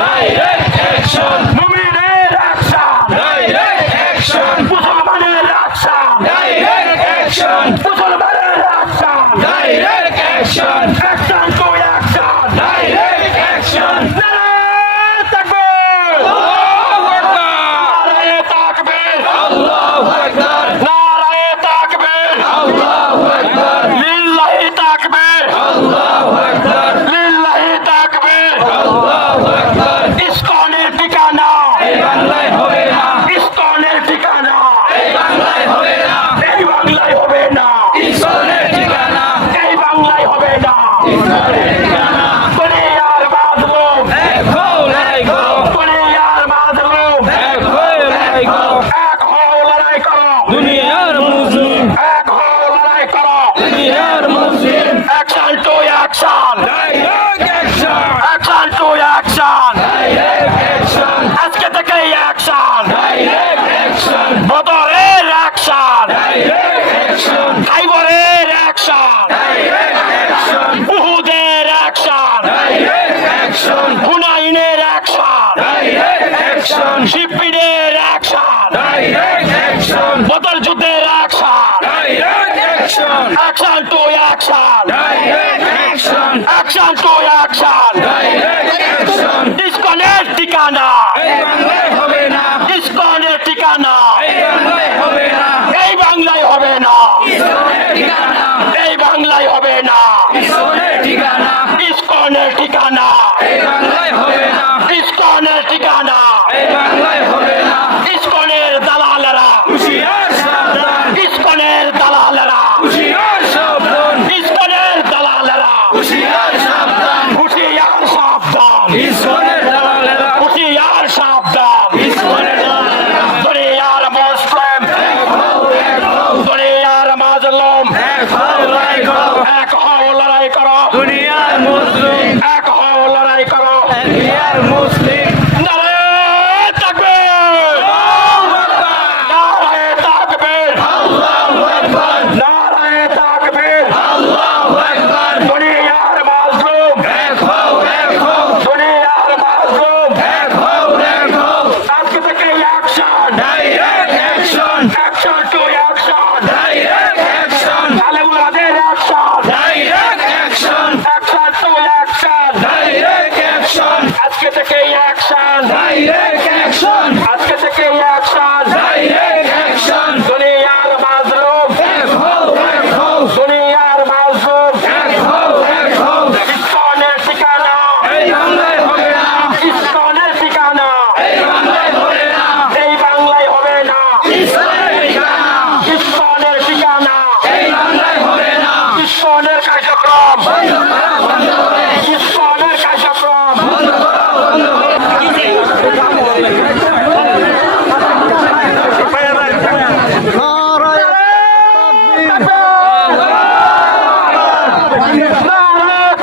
Direct action. মুমিনের action, Direct action. মুসলমানের action, Direct action. মুসলমানের action, Direct action. Action to action. Direct action. নারায়ে তাকবীর, Allahu Akbar. নারায়ে তাকবীর, Allahu Akbar. নারায়ে তাকবীর, Allahu Akbar. লিল্লাহি তাকবীর, Allahu Akbar. লিল্লাহি তাকবীর। Allahu Akbar. ইসকনের ঠিকানা, এই বাংলায় হবে না, ইসকনের ঠিকানা, এই বাংলায় হবে না, এই বাংলায় হবে না, ইসলামের ঠিকানা, এই বাংলায় হবে না। ইসলামের ঠিকানা। দুনিয়ার মাজলুম, এক হও লড়াই করো, দুনিয়ার মাজলুম, এক হও লড়াই করো, এক হও লড়াই করো, দুনিয়ার মুসলিম, এক হও লড়াই করো। দুনিয়ার মুসলিম। Action to action, Direct action. Action to action. Direct action. আজকে থেকেই অ্যাকশন, Direct action. বদরের অ্যাকশন, Direct action. খাইবরের অ্যাকশন, Direct action. উহুদের অ্যাকশন, Direct action. হুনাইনের অ্যাকশন, Direct action. শিববিরের অ্যাকশন, Direct action. বদর যুদ্ধের action. Direct action. Action to action, Direct action. Action to action. Direct action. ইসকনের ঠিকানা, এই বাংলায় হবে না, ইসকনের ঠিকানা, এই বাংলায় হবে না, এই বাংলায় হবে না, ইসলামের ঠিকানা, এই বাংলায় হবে না। ইসলামের ঠিকানা, ইসকনের ঠিকানা, এই বাংলায় হবে না, ইসকনের ঠিকানা, এই বাংলায় হবে না। ইসকনের দালালেরা, হুঁশিয়ার সাবধান, ইসকনের দালালেরা, হুঁশিয়ার সাবধান, ইসকনের দালালেরা, হুঁশিয়ার সাবধান। হুঁশিয়ার সাবধান, ইসলামের দালালেরা, হুঁশিয়ার সাবধান। ইসলামের দালালেরা, দুনিয়ার মুসলিম, এক হও, এক হও, দুনিয়ার মাজলুম, এক হও লড়াই করো, এক হও লড়াই করো, দুনিয়ার মুসলিম, এক হও লড়াই করো। দুনিয়ার মুসলিম। নারায়ে তাকবীর, আল্লাহু আকবার, নারায়ে তাকবীর, আল্লাহু আকবার, নারায়ে তাকবীর। আল্লাহু আকবার। দুনিয়ার মাজলুম, এক হও, এক হও, দুনিয়ার মাজলুম, এক হও, এক হও। আজকে থেকে action, Direct action. Action to action. Direct action. আলেমুলাদের action, Direct action. Action to action. Direct action. আজকে থেকে অ্যাকশন, Direct action. আজকে থেকে অ্যাকশন। Direct action. দুনিয়ার মাজলুম, এক হও, এক হও, দুনিয়ার মাজলুম, এক হও, এক হও। ইসকনের ঠিকানা, এই বাংলায় হবে না, ইসকনের ঠিকানা, এই বাংলায় হবে না, এই বাংলায় হবে না। ইসলামের ঠিকানা, ইসকনের ঠিকানা, এই বাংলায় হবে না। ইসকনের কার্যক্রম, বন্ধ করো, বন্ধ করো, ইসকনের কার্যক্রম। বন্ধ করো, বন্ধ করো। নারায়ে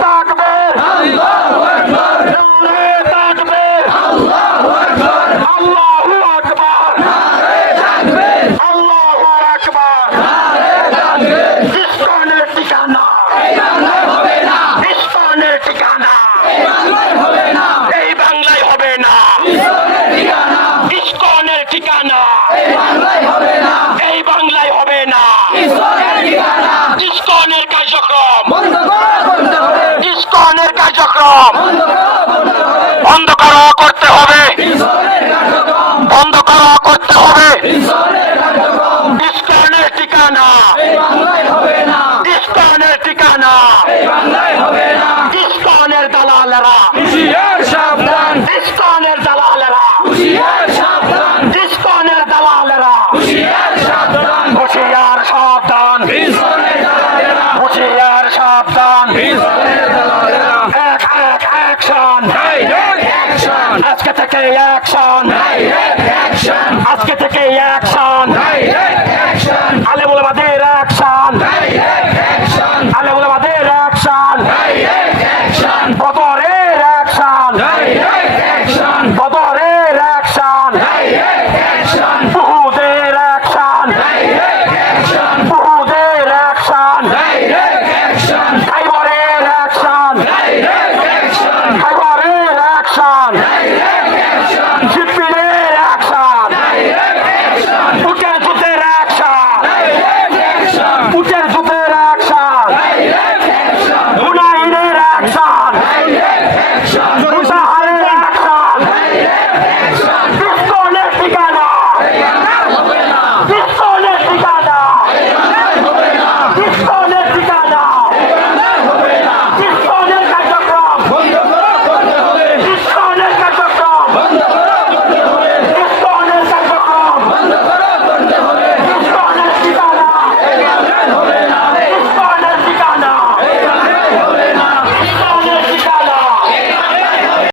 তাকবীর, আল্লাহু আকবার, নারায়ে তাকবীর, আল্লাহু আকবার, আল্লাহু আকবার, নারে তাকবীর, আল্লাহু আকবার। নারে তাকবীর। ইসকনের ঠিকানা, এই বাংলায় হবে না, ইসকনের ঠিকানা, এই বাংলায় হবে না, এই বাংলায় হবে না। ইসলামের ঠিকানা, ইসকনের ঠিকানা, এই বাংলায় হবে না, এই বাংলায় হবে না। ইসলামের ঠিকানা। ইসকনের কার্যক্রম, বন্ধ করো, বন্ধ করো, ইসকনের কার্যক্রম বন্ধ করো, বন্ধ করো। বন্ধ করো, করতে হবে, ইসলামের কার্যক্রম, বন্ধ করো, করতে হবে। ইসলামের কার্যক্রম, ইসকনের ঠিকানা, এই বাংলায় হবে না, ইসকনের ঠিকানা, এই বাংলায় হবে না। ইসকনের দালালেরা, হুঁশিয়ার সাবধান, ইসকনের দালালেরা, হুঁশিয়ার সাবধান, ইসকনের দালালেরা, হুঁশিয়ার সাবধান। হুঁশিয়ার সাবধান, ইসলামের দালালেরা, হুঁশিয়ার সাবধান। ইসলামের দালালেরা। এক এক অ্যাকশন, Direct action. আজকে থেকে অ্যাকশন, Direct action. আজকে থেকে অ্যাকশন। Direct action. আলেমুলামাদের অ্যাকশন, Direct action. আলেমুলামাদের অ্যাকশন, Direct action. বদরের অ্যাকশন, Direct action. বদর